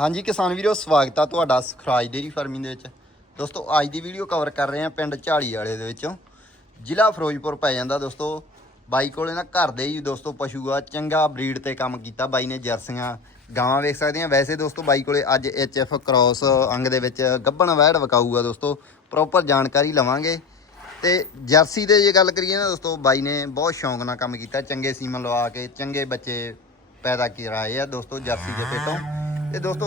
ਹਾਂਜੀ ਕਿਸਾਨ ਵੀਰੋ, ਸਵਾਗਤ ਆ ਤੁਹਾਡਾ ਸਖਰਾਜ ਡੇਰੀ ਫਾਰਮਿੰਗ ਦੇ ਵਿੱਚ। ਦੋਸਤੋ, ਅੱਜ ਦੀ ਵੀਡੀਓ ਕਵਰ ਕਰ ਰਹੇ ਆ ਪਿੰਡ ਝਾੜੀ ਵਾਲੇ ਦੇ ਵਿੱਚੋਂ। ਜ਼ਿਲ੍ਹਾ ਫਿਰੋਜ਼ਪੁਰ ਪੈ ਜਾਂਦਾ ਦੋਸਤੋ। ਬਾਈ ਕੋਲੇ ਨਾ ਘਰ ਦੇ ਹੀ ਦੋਸਤੋ ਪਸ਼ੂ ਆ, ਚੰਗਾ ਬਰੀਡ ਤੇ ਕੰਮ ਕੀਤਾ ਬਾਈ ਨੇ, ਜਰਸੀਆਂ, ਗਾਵਾਂ ਵੇਖ ਸਕਦੇ ਆ। ਵੈਸੇ ਦੋਸਤੋ, ਬਾਈ ਕੋਲੇ ਅੱਜ ਐਚਐਫ ਕ੍ਰਾਸ ਅੰਗ ਦੇ ਵਿੱਚ ਗੱਬਣ ਵੈੜ ਵਿਕਾਊਗਾ ਦੋਸਤੋ। ਪ੍ਰੋਪਰ ਜਾਣਕਾਰੀ ਲਵਾਂਗੇ। ਤੇ ਜਰਸੀ ਦੇ ਜੇ ਗੱਲ ਕਰੀਏ ਨਾ ਦੋਸਤੋ, ਬਾਈ ਨੇ ਬਹੁਤ ਸ਼ੌਂਕ ਨਾਲ ਕੰਮ ਕੀਤਾ। ਚੰਗੇ ਸੀਮਨ ਲਵਾ ਕੇ, ਚੰਗੇ ਬੱਚੇ ਪੈਦਾ ਕਰਾਏ ਆ ਦੋਸਤੋ ਜਰਸੀ ਦੇ ਪੇਟੋਂ। ਤੇ ਦੋਸਤੋ,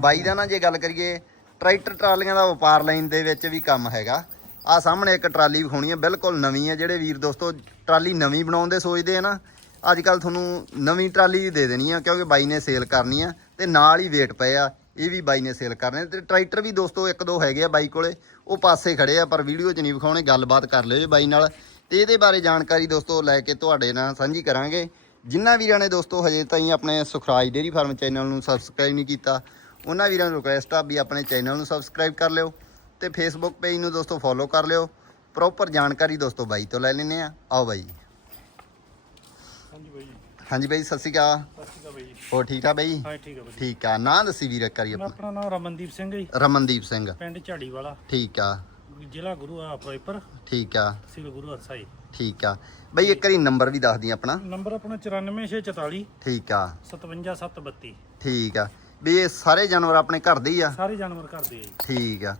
ਬਾਈ ਦਾ ਨਾ ਜੇ ਗੱਲ ਕਰੀਏ, ਟਰੈਕਟਰ ਟਰਾਲੀਆਂ ਦਾ ਵਪਾਰ ਲਾਈਨ ਦੇ ਵਿੱਚ ਵੀ ਕੰਮ ਹੈਗਾ। ਆ ਸਾਹਮਣੇ ਇੱਕ ਟਰਾਲੀ ਵਿਖਾਉਣੀ ਹੈ ਬਿਲਕੁਲ ਨਵੀਂ ਹੈ ਜਿਹੜੇ ਵੀਰ ਦੋਸਤੋ ਟਰਾਲੀ ਨਵੀਂ ਬਣਾਉਣ ਦੇ ਸੋਚਦੇ ਆ ਨਾ ਅੱਜ ਕੱਲ ਤੁਹਾਨੂੰ ਨਵੀਂ ਟਰਾਲੀ ਦੇ ਦੇਣੀ ਆ, ਕਿਉਂਕਿ ਬਾਈ ਨੇ ਸੇਲ ਕਰਨੀ ਆ ਤੇ ਨਾਲ ਹੀ ਵੇਟ ਪਏ ਆ, ਇਹ ਵੀ ਬਾਈ ਨੇ ਸੇਲ ਕਰਨੇ ਤੇ ਟਰੈਕਟਰ ਵੀ ਦੋਸਤੋ ਇੱਕ ਦੋ ਹੈਗੇ ਆ ਬਾਈ ਕੋਲੇ, ਉਹ ਪਾਸੇ ਖੜੇ ਆ, ਪਰ ਵੀਡੀਓ 'ਚ ਨਹੀਂ ਵਿਖਾਉਣੇ, ਗੱਲਬਾਤ ਕਰ ਲਿਓ ਜੀ ਬਾਈ ਨਾਲ। ਤੇ ਇਹਦੇ ਬਾਰੇ ਜਾਣਕਾਰੀ ਦੋਸਤੋ ਲੈ ਕੇ ਤੁਹਾਡੇ ਨਾਲ ਸਾਂਝੀ ਕਰਾਂਗੇ। ਜਿਨ੍ਹਾਂ ਵੀਰਾਂ ਨੇ ਦੋਸਤੋ ਹਜੇ ਤਾਈਂ ਆਪਣੇ ਸੁਖਰਾਜ ਡੇਰੀ ਫਾਰਮ ਚੈਨਲ ਨੂੰ ਸਬਸਕ੍ਰਾਈਬ ਨਹੀਂ ਕੀਤਾ ਉਹਨਾਂ ਵੀਰਾਂ ਨੂੰ ਰਿਕੁਐਸਟ ਆ ਵੀ ਆਪਣੇ ਚੈਨਲ ਨੂੰ ਸਬਸਕ੍ਰਾਈਬ ਕਰ ਲਿਓ ਤੇ ਫੇਸਬੁੱਕ ਪੇਜ ਨੂੰ ਦੋਸਤੋ ਫੋਲੋ ਕਰ ਲਿਓ। ਪ੍ਰੋਪਰ ਜਾਣਕਾਰੀ ਦੋਸਤੋ ਬਾਈ ਤੋਂ ਲੈ ਲੈਨੇ ਆ। ਆਓ ਬਾਈ। ਹਾਂਜੀ ਬਾਈ ਜੀ। ਹਾਂਜੀ ਬਾਈ ਸਤਿ ਸ਼੍ਰੀ ਅਕਾਲ। ਸਤਿ ਸ਼੍ਰੀ ਅਕਾਲ ਬਾਈ ਜੀ। ਹੋਰ ਠੀਕ ਆ ਬਾਈ? ਹਾਂ ਠੀਕ ਆ ਬਾਈ ਠੀਕ ਆ। ਨਾਂ ਦੱਸੀ ਵੀਰ ਕਰੀ ਆਪਣਾ। ਨਾਮ ਰਮਨਦੀਪ ਸਿੰਘ ਹੈ ਜੀ, ਰਮਨਦੀਪ ਸਿੰਘ। ਪਿੰਡ ਝਾੜੀ ਵਾਲਾ ਠੀਕ ਆ। ਜ਼ਿਲ੍ਹਾ ਗੁਰੂ ਆ ਫਿਰੋਜ਼ਪੁਰ ਠੀਕ ਆ। ਸਿਰ ਗੁਰੂ ਹਰਸਾਈ ਠੀਕ ਆ। ਬਈ ਇੱਕ ਵਾਰੀ ਨੰਬਰ ਵੀ ਦੱਸ ਦੀ ਆਪਣਾ। ਨੰਬਰ ਆਪਣਾ 94644 ਠੀਕ ਆ। 57732 ਠੀਕ ਆ। ਵੀ ਇਹ ਸਾਰੇ ਜਾਨਵਰ ਆਪਣੇ ਘਰ ਦੇ ਹੀ ਆ? ਸਾਰੇ ਜਾਨਵਰ ਕਰਦੇ ਆ ਜੀ। ਠੀਕ ਆ।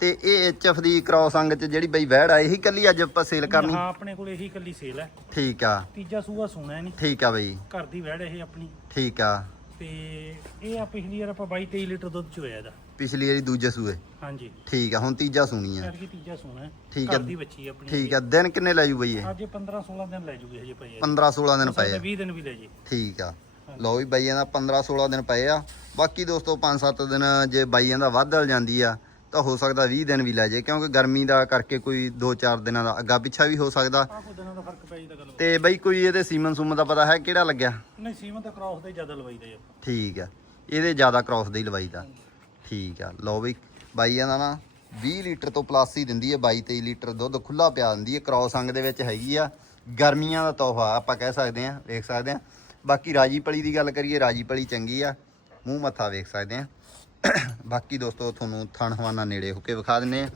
ਤੇ ਇਹ ਐਚਐਫ ਦੀ ਕ੍ਰਾਸ ਅੰਗ ਚ ਜਿਹੜੀ ਬਈ ਵਹਿੜ ਆ ਇਹੀ ਕੱਲੀ ਅੱਜ ਆਪਾਂ ਸੇਲ ਕਰਨੀ? ਹਾਂ ਆਪਣੇ ਕੋਲ ਇਹੀ ਕੱਲੀ ਸੇਲ ਹੈ ਠੀਕ ਆ। ਤੀਜਾ ਸੂਆ ਸੋਨਾ ਨਹੀਂ। ਠੀਕ ਆ ਬਈ। ਘਰ ਦੀ ਵਹਿੜ ਇਹ ਆਪਣੀ। ਠੀਕ ਆ। ਤੇ ਇਹ ਆ ਪਿਛਲੀ ਵਾਰ ਆਪਾਂ 22 23 ਲੀਟਰ ਦੁੱਧ ਚੋਇਆ ਇਹਦਾ। ਪਿਛਲੀ ਵਾਰੀ ਦੂਜੇ ਸੂਏ ਹਾਂਜੀ। ਠੀਕ ਆ ਹੁਣ ਤੀਜਾ ਸੁਣੀ ਆ। ਐਤਕੀ ਤੀਜਾ ਸੋਨਾ ਹੈ। ਠੀਕ ਘਰ ਆ। ਦੀ ਬੱਚੀ ਆਪਣੀ। ਠੀਕ ਆ ਦਿਨ ਕਿੰਨੇ ਲੈ ਜੂ ਬਈ ਇਹ? ਅੱਜ ਇਹ 15 16 ਦਿਨ ਲੈ ਜੂਗੇ ਹਜੇ ਪਏ ਆ। 15 16 ਦਿਨ ਪਏ ਆ। 20 ਦਿਨ ਵੀ ਲੈ ਜੇ। ਠੀਕ ਆ। ਲਓ ਵੀ ਬਾਈਆਂ ਦਾ 15 16 ਦਿਨ ਪਏ ਆ। ਬਾਕੀ ਦੋਸਤੋ 5-7 ਦਿਨ ਜੇ ਬਾਈਆਂ ਦਾ ਵੱਧਲ ਜਾਂਦੀ ਆ ਤਾਂ ਹੋ ਸਕਦਾ 20 ਦਿਨ ਵੀ ਲੈ ਜੇ ਕਿਉਂਕਿ ਗਰਮੀ ਦਾ ਕਰਕੇ ਕੋਈ 2-4 ਦਿਨਾਂ ਦਾ ਅੱਗਾ ਪਿੱਛਾ ਵੀ ਹੋ ਸਕਦਾ। ਆਹ ਕੋਈ ਦਿਨਾਂ ਦਾ ਫ਼ਰਕ ਪੈ ਜਾਂਦਾ ਗੱਲ। ਤੇ ਬਈ ਕੋਈ ਇਹਦੇ ਸੀਮਨ ਸੂਮਨ ਦਾ ਪਤਾ ਹੈ ਕਿਹੜਾ ਲੱਗਿਆ? ਨਹੀਂ ਸੀਮਾ ਤਾਂ ਕ੍ਰਾਸ ਦਾ ਹੀ ਜ਼ਿਆਦਾ ਲਵਾਈਦਾ ਜੀ ਆਪਾਂ। ਠੀਕ ਆ। ਇਹਦੇ ਜ਼ਿਆਦਾ ਕ੍ਰਾਸ ਦੇ ਹੀ ਲਵਾਈ ਦਾ ਠੀਕ ਆ। ਲਓ ਬਈ ਬਾਈਆਂ ਦਾ ਨਾ 20 ਲੀਟਰ ਤੋਂ ਪਲੱਸ ਹੀ ਦਿੰਦੀ ਹੈ 22-23 ਲੀਟਰ ਦੁੱਧ ਖੁੱਲਾ ਪਿਆ ਦਿੰਦੀ ਹੈ ਕ੍ਰਾਸ ਅੰਗ ਦੇ ਵਿੱਚ ਹੈਗੀ ਆ। ਗਰਮੀਆਂ ਦਾ ਤੋਹਫਾ ਆਪਾਂ ਕਹਿ ਸਕਦੇ ਆ ਵੇਖ ਸਕਦੇ ਆ ਬਾਕੀ ਰਾਜੀ ਪਲੀ ਦੀ ਗੱਲ ਕਰੀਏ ਰਾਜੀ ਪਲੀ ਚੰਗੀ ਆ। ਮੂੰਹ ਮੱਥਾ ਵੇਖ ਸਕਦੇ ਆ ਬਾਕੀ ਦੋਸਤੋ ਤੁਹਾਨੂੰ ਥਣ ਹਵਾਨਾ ਨੇੜੇ ਹੋ ਕੇ ਵਿਖਾ ਦਿੰਨੇ ਆ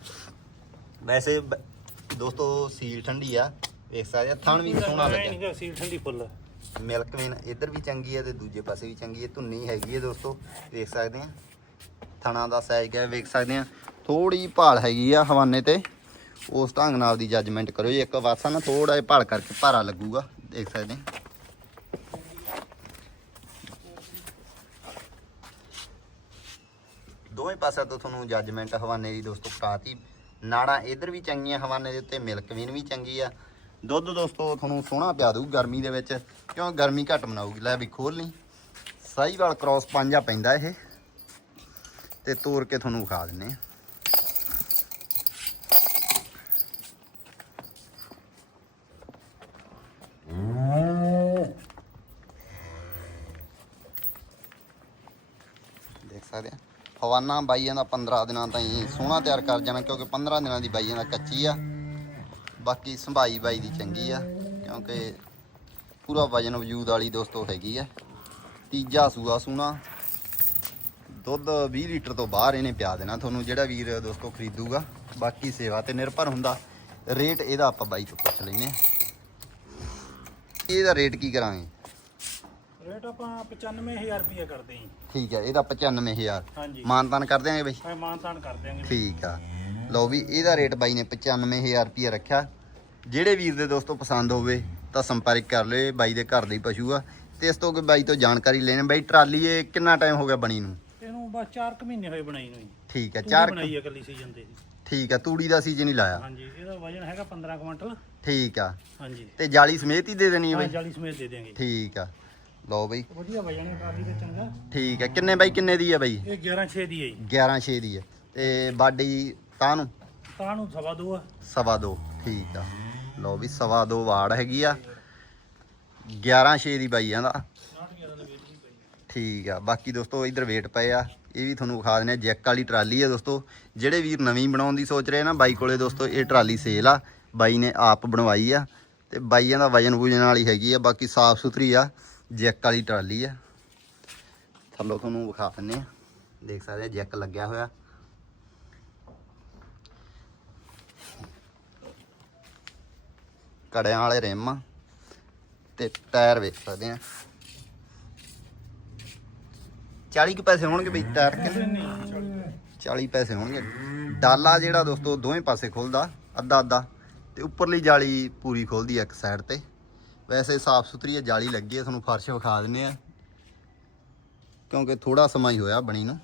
ਵੈਸੇ ਦੋਸਤੋ ਸੀਲ ਠੰਡੀ ਆ। ਵੇਖ ਸਕਦੇ ਆ ਥਣ ਵੀ ਸੋਹਣਾ ਲੱਗਿਆ। ਸੀਲ ਠੰਡੀ ਫੁੱਲ ਮਿਲਕ ਵੇਨ ਇੱਧਰ ਵੀ ਚੰਗੀ ਹੈ ਤੇ ਦੂਜੇ ਪਾਸੇ ਵੀ ਚੰਗੀ ਹੈ ਧੁੰਨੀ ਹੈਗੀ ਹੈ ਦੋਸਤੋ ਦੇਖ ਸਕਦੇ ਆ ਥਣਾ ਦਾ ਸਾਈਜ਼ ਕਿਆ ਵੇਖ ਸਕਦੇ ਆ। ਥੋੜੀ ਭਾਲ ਹੈਗੀ ਆ ਹਵਾਨੇ ਤੇ। ਉਸ ਢੰਗ ਨਾਲ ਦੀ ਜੱਜਮੈਂਟ ਕਰੋ ਜੀ ਇੱਕ ਵਾਸਾ ਨਾ ਥੋੜਾ ਜਿਹਾ ਭਾਲ ਕਰਕੇ ਭਾਰਾ ਲੱਗੂਗਾ, ਦੇਖ ਸਕਦੇ ਆ। ਦੋਵੇਂ ਪਾਸਿਆਂ ਤੋਂ ਤੁਹਾਨੂੰ ਜੱਜਮੈਂਟ ਹਵਾਨੇ ਦੀ ਦੋਸਤੋ ਕਰਾਤੀ ਨਾੜਾਂ ਇੱਧਰ ਵੀ ਚੰਗੀਆਂ, ਹਵਾਨੇ ਦੇ ਉੱਤੇ ਮਿਲਕ ਵੀਨ ਵੀ ਚੰਗੀ ਆ। ਦੁੱਧ ਦੋਸਤੋ ਤੁਹਾਨੂੰ ਸੋਹਣਾ ਪਿਆ ਦਊ ਗਰਮੀ ਦੇ ਵਿੱਚ, ਕਿਉਂ ਗਰਮੀ ਘੱਟ ਮਨਾਊਗੀ? ਲੈ ਵੀ ਖੋਲ ਲਈ। ਸਾਈਵਾਲ ਕ੍ਰਾਸ ਪੰਜਾ ਪੈਂਦਾ ਇਹ। ਤੇ ਤੋੜ ਕੇ ਤੁਹਾਨੂੰ ਵਿਖਾ ਦਿੰਨੇ ਆ ਦੇਖ ਸਕਦੇ ਆ ਫਵਾਨਾ ਬਾਈਆਂ ਦਾ 15 ਦਿਨਾਂ ਤਾਈਂ ਸੋਹਣਾ ਤਿਆਰ ਕਰ ਜਾਣਾ, ਕਿਉਂਕਿ 15 ਦਿਨਾਂ ਦੀ ਬਾਈਆਂ ਦਾ ਕੱਚੀ ਆ। ਬਾਕੀ ਸੰਭਾਈ ਬਾਈ ਦੀ ਚੰਗੀ ਆ, ਕਿਉਂਕਿ ਪੂਰਾ ਵਜਨ ਵਜੂਦ ਵਾਲੀ ਦੋਸਤੋ ਹੈਗੀ ਆ। ਤੀਜਾ ਸੂਆ ਸੂਣਾ। ਦੁੱਧ 20 ਲੀਟਰ ਤੋਂ ਬਾਹਰ ਇਹਨੇ ਪਿਆ ਦੇਣਾ ਤੁਹਾਨੂੰ ਜਿਹੜਾ ਵੀਰ ਦੋਸਤੋ ਖਰੀਦੂਗਾ ਬਾਕੀ ਸੇਵਾ ਤੇ ਨਿਰਭਰ ਹੁੰਦਾ। ਰੇਟ ਇਹਦਾ ਆਪਾਂ ਬਾਈ ਤੋਂ ਪੁੱਛ ਲੈਨੇ ਇਹਦਾ ਰੇਟ ਕੀ ਕਰਾਂਗੇ? ਰੇਟ ਆਪਾਂ 95000 ਰੁਪਏ ਕਰਦੇ ਹਾਂ ਠੀਕ ਹੈ ਇਹਦਾ 95000 ਹਾਂਜੀ। ਮਾਨਤਾਨ ਕਰ ਦਿਆਂਗੇ ਬਈ? ਮੈਂ ਮਾਨਤਾਨ ਕਰ ਦਿਆਂਗੇ ਠੀਕ ਆ। ਲਓ ਵੀ ਇਹਦਾ ਰੇਟ ਬਾਈ ਨੇ 95000 ਰੁਪਏ ਰੱਖਿਆ। ਜਿਹੜੇ ਵੀਰ ਦੇ ਦੋਸਤੋ ਪਸੰਦ ਹੋਵੇ ਤਾਂ ਸੰਪਰਕ ਕਰ ਲਿਓ ਬਾਈ ਦੇ ਘਰ ਦੇ ਹੀ ਪਸ਼ੂ ਆ। ਤੇ ਇਸ ਤੋਂ ਕੋਈ ਬਾਈ ਤੋਂ ਜਾਣਕਾਰੀ ਲੈਣੀ ਬਾਈ ਟਰਾਲੀ ਇਹ ਕਿੰਨਾ ਟਾਈਮ ਹੋ ਗਿਆ ਬਣੀ ਨੂੰ? ਬਸ 4 ਕੁ ਮਹੀਨੇ ਹੋਏ ਬਣਾਈ ਨੂੰ ਜੀ। ਠੀਕ ਹੈ ਤੂੜੀ ਚਾਰ ਬਣਾਈ ਹੈ ਇਕੱਲੀ ਸੀਜ਼ਨ ਤੇ। ਠੀਕ ਆ ਤੂੜੀ ਦਾ ਸੀਜ਼ਨ ਹੀ ਲਾਇਆ। ਹਾਂਜੀ ਇਹਦਾ ਵਜਨ ਹੈਗਾ 15 ਕੁਇੰਟਲ ਠੀਕ ਆ। ਹਾਂਜੀ। ਤੇ ਜਾਲੀ ਸਮੇਤ ਹੀ ਦੇ ਦੇਣੀ ਹੈ ਹਾਂ ਬਾਈ? 40 ਸਮੇਤ ਦੇ ਦਿਆਂਗੇ ਠੀਕ ਆ। ਲਓ ਬਈ। ਵਧੀਆ ਵਜਨ ਹੈ ਟਰਾਲੀ ਦਾ ਚੰਗਾ। ਠੀਕ ਆ ਕਿੰਨੇ ਬਾਈ ਕਿੰਨੇ ਦੀ ਆ ਬਾਈ? ਇਹ 11 6 ਦੀ ਹੈ ਜੀ। 11 6 ਦੀ ਆ ਤੇ ਬਾਡੀ ਤਾਂ ਨੂੰ? ਤਾਂ ਨੂੰ ਸਵਾ ਦੋ ਆ। ਸਵਾ ਦੋ ਠੀਕ ਆ। ਲਓ ਵੀ ਸਵਾ ਦੋ ਵਾੜ ਹੈਗੀ ਆ। 11 6 ਦੀ ਬਾਈ ਆਂਦਾ 60 11 ਦੇ ਵੇਚ ਨਹੀਂ ਪਈ ਠੀਕ ਆ। ਬਾਕੀ ਦੋਸਤੋ, ਇਧਰ ਵੇਟ ਪਏ ਆ। ਇਹ ਵੀ ਤੁਹਾਨੂੰ ਵਿਖਾ ਦਿੰਦੇ ਆ। ਜੈਕ ਵਾਲੀ ਟਰਾਲੀ ਆ ਦੋਸਤੋ। ਜਿਹੜੇ ਵੀਰ ਨਵੀਂ ਬਣਾਉਣ ਦੀ ਸੋਚ ਰਹੇ ਨਾ, ਬਾਈ ਕੋਲੇ ਦੋਸਤੋ, ਇਹ ਟਰਾਲੀ ਸੇਲ ਆ। ਬਾਈ ਨੇ ਆਪ ਬਣਵਾਈ ਆ। ਤੇ ਬਾਈਆਂ ਦਾ ਵਜਨ ਵੂਜਨ ਵਾਲੀ ਹੈਗੀ ਆ। ਬਾਕੀ ਸਾਫ਼ ਸੁਥਰੀ ਆ। ਜੈਕ ਵਾਲੀ ਟਰਾਲੀ ਆ। ਥੱਲੋਂ ਤੁਹਾਨੂੰ ਵਿਖਾ ਦਿੰਦੇ ਆ। ਦੇਖ ਸਕਦੇ ਆ, ਜੈਕ ਲੱਗਿਆ ਹੋਇਆ। ਕੜਿਆਂ ਵਾਲੇ ਰਿਮ ਆ। ਤੇ ਟਾਇਰ ਵੇਖ ਸਕਦੇ ਆ। 40 ਕੁ ਪੈਸੇ ਹੋਣਗੇ ਬਈ ਟਾਇਰ ਕਿੰਨੇ 40 ਪੈਸੇ ਹੋਣਗੇ। ਡਾਲਾ ਜਿਹੜਾ ਦੋਸਤੋ ਦੋਵੇਂ ਪਾਸੇ ਖੁੱਲਦਾ ਅੱਧਾ ਅੱਧਾ। ਤੇ ਉੱਪਰਲੀ ਜਾਲੀ ਪੂਰੀ ਖੁੱਲਦੀ ਇੱਕ ਸਾਈਡ ਤੇ। ਵੈਸੇ ਸਾਫ਼ ਸੁਥਰੀ ਜਾਲੀ ਲੱਗੀ ਆ ਤੁਹਾਨੂੰ ਫਰਸ਼ ਵਿਖਾ ਦਿੰਨੇ ਆ। ਕਿਉਂਕਿ ਥੋੜਾ ਸਮਾਂ ਹੀ ਹੋਇਆ ਬਣੀ ਨੂੰ।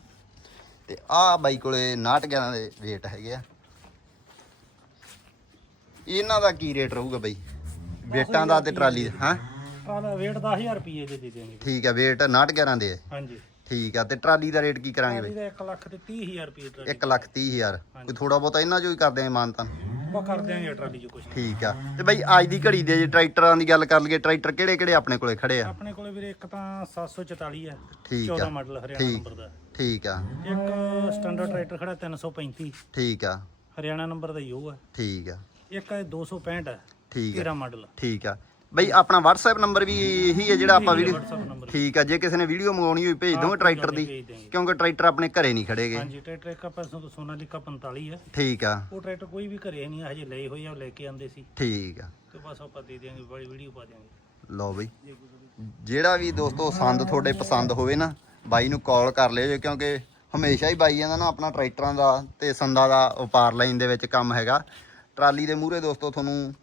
ਤੇ ਆਹ ਬਾਈ ਕੋਲੇ 911 ਦੇ ਵੇਟ ਹੈਗੇ ਆ। ਇਹਨਾਂ ਦਾ ਕੀ ਰੇਟ ਰਹੂਗਾ ਬਾਈ? ਵੇਟਾਂ ਦਾ ਤੇ ਟਰਾਲੀ ਦਾ ਹਾਂ? ਆਹ ਵੇਟ 10000 ਰੁਪਏ ਦੇ ਦੇ ਦੇਣਗੇ। ਠੀਕ ਆ ਵੇਟ 911 ਦੇ। ਹਾਂਜੀ। ਠੀਕ ਆ ਤੇ ਟਰਾਲੀ ਦਾ ਰੇਟ ਕੀ ਕਰਾਂਗੇ ਬਾਈ? ਦਾ 1 ਲੱਖ ਤੇ 30000 ਰੁਪਏ ਦਾ 1 ਲੱਖ 30 ਹਜ਼ਾਰ। ਕੋਈ ਥੋੜਾ ਬਹੁਤਾ ਇਹਨਾਂ ਚੋਂ ਹੀ ਕਰਦੇ ਆ ਮਾਨਤਾਨ ਉਹ ਕਰ ਦਿਆਂਗੇ ਟਰਾਲੀ 'ਚ ਕੁਝ ਠੀਕ ਆ। ਤੇ ਬਾਈ ਅੱਜ ਦੀ ਘੜੀ ਦੇ ਜੇ ਟਰੈਕਟਰਾਂ ਦੀ ਗੱਲ ਕਰ ਲਈਏ ਟਰੈਕਟਰ ਕਿਹੜੇ ਕਿਹੜੇ ਆਪਣੇ ਕੋਲੇ ਖੜੇ ਆ? ਆਪਣੇ ਕੋਲੇ ਵੀਰੇ ਇੱਕ ਤਾਂ 744 ਹੈ ਠੀਕ ਆ। 14 ਮਾਡਲ ਹਰਿਆਣਾ ਨੰਬਰ ਦਾ। ਠੀਕ ਆ। ਇੱਕ ਸਟੈਂਡਰਡ ਟਰੈਕਟਰ ਖੜਾ 335 ਠੀਕ ਆ। ਹਰਿਆਣਾ ਨੰਬਰ ਦਾ ਹੀ ਉਹ ਹੈ ਠੀਕ ਆ। ਇੱਕ ਹੈ 265 ਹੈ ਠੀਕ ਆ। 13 ਮਾਡਲ। ਠੀਕ ਆ। ਬਈ ਆਪਣਾ WhatsApp ਨੰਬਰ ਵੀ ਇਹੀ ਹੈ ਜਿਹੜਾ ਆਪਾਂ ਵੀਡੀਓ ਠੀਕ ਆ ਜੇ ਕਿਸੇ ਨੇ ਵੀਡੀਓ ਮੰਗਾਉਣੀ ਹੋਈ ਭੇਜ ਦੋਗੇ ਟਰੈਕਟਰ ਦੀ। ਕਿਉਂਕਿ ਟਰੈਕਟਰ ਆਪਣੇ ਘਰੇ ਨਹੀਂ ਖੜੇਗੇ। ਹਾਂਜੀ ਟਰੈਕਟਰ ਇੱਕ ਆਪਾਂ ਸੋਨਾਲੀਕਾ 45 ਹੈ ਠੀਕ ਆ। ਉਹ ਟਰੈਕਟਰ ਕੋਈ ਵੀ ਘਰੇ ਨਹੀਂ ਹਜੇ ਲਏ ਹੋਏ ਆ ਲੈ ਕੇ ਆਂਦੇ ਸੀ। ਠੀਕ ਆ। ਤੇ ਬਸ ਆਪਾਂ ਦੇ ਦਿਆਂਗੇ ਬੜੀ ਵੀਡੀਓ ਪਾ ਦਿਆਂਗੇ। ਲਓ ਬਈ। ਜਿਹੜਾ ਵੀ ਦੋਸਤੋ ਸੰਦ ਤੁਹਾਡੇ ਪਸੰਦ ਹੋਵੇ ਨਾ ਬਾਈ ਨੂੰ ਕਾਲ ਕਰ ਲਿਓ ਜੀ ਕਿਉਂਕਿ ਹਮੇਸ਼ਾ ਹੀ ਬਾਈ ਜਾਂਦਾ ਨਾ ਆਪਣਾ ਟਰੈਕਟਰਾਂ ਦਾ ਤੇ ਸੰਦਾਂ ਦਾ ਵਪਾਰ ਲਾਈਨ ਦੇ ਵਿੱਚ ਕੰਮ ਹੈਗਾ। ਟਰਾਲੀ ਦੇ ਮੂਹਰੇ ਦੋਸਤੋ ਤੁਹਾਨੂੰ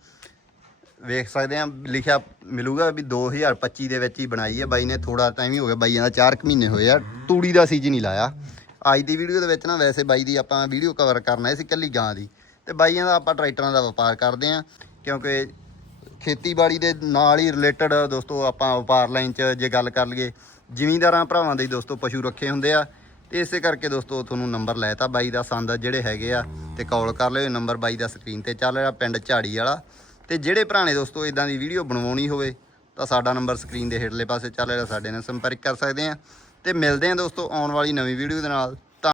ਵੇਖ ਸਕਦੇ ਆ ਲਿਖਿਆ ਮਿਲੂਗਾ ਵੀ 2025 ਦੇ ਵਿੱਚ ਹੀ ਬਣਾਈ ਹੈ। ਬਾਈ ਨੇ ਥੋੜਾ ਟਾਈਮ ਹੀ ਹੋ ਗਿਆ, ਬਾਈਆਂ ਦਾ 4 ਮਹੀਨੇ ਹੋਏ ਆ। ਤੂੜੀ ਦਾ ਸੀਜ਼ਨ ਹੀ ਲਾਇਆ। ਅੱਜ ਦੀ ਵੀਡੀਓ ਦੇ ਵਿੱਚ ਨਾ ਵੈਸੇ ਬਾਈ ਦੀ ਆਪਾਂ ਵੀਡੀਓ ਕਵਰ ਕਰਨਾ ਸੀ ਕੱਲੀ ਗਾਂ ਦੀ। ਤੇ ਬਾਈਆਂ ਦਾ ਆਪਾਂ ਟਰੈਕਟਰਾਂ ਦਾ ਵਪਾਰ ਕਰਦੇ ਆ ਕਿਉਂਕਿ ਖੇਤੀਬਾੜੀ ਦੇ ਨਾਲ ਹੀ ਰਿਲੇਟਡ ਦੋਸਤੋ ਆਪਾਂ ਵਪਾਰ ਲਾਈਨ 'ਚ ਜੇ ਗੱਲ ਕਰ ਲਈਏ, ਜ਼ਿਮੀਂਦਾਰਾਂ ਭਰਾਵਾਂ ਦੇ ਦੋਸਤੋ ਪਸ਼ੂ ਰੱਖੇ ਹੁੰਦੇ ਆ। ਤੇ ਇਸੇ ਕਰਕੇ ਦੋਸਤੋ ਤੁਹਾਨੂੰ ਨੰਬਰ ਲੈਤਾ ਬਾਈ ਦਾ ਸੰਦ ਜਿਹੜੇ ਹੈਗੇ ਆ, ਤੇ ਕਾਲ ਕਰ ਲਿਓ ਨੰਬਰ ਬਾਈ ਦਾ ਸਕਰੀਨ ਤੇ ਚੱਲ ਰਿਹਾ ਪਿੰਡ ਝਾੜੀ ਵਾਲਾ। ਤੇ ਜਿਹੜੇ ਭਰਾ ਨੇ ਦੋਸਤੋ ਇਦਾਂ ਦੀ ਵੀਡੀਓ ਬਣਵਾਉਣੀ ਹੋਵੇ, ਤਾਂ ਸਾਡਾ ਨੰਬਰ ਸਕਰੀਨ ਦੇ ਹੇਠਲੇ ਪਾਸੇ ਚੱਲ ਰਿਹਾ, ਸਾਡੇ ਨਾਲ ਸੰਪਰਕ ਕਰ ਸਕਦੇ ਆ ਤੇ ਮਿਲਦੇ ਆ ਦੋਸਤੋ ਆਉਣ ਵਾਲੀ ਨਵੀਂ ਵੀਡੀਓ ਦੇ ਨਾਲ।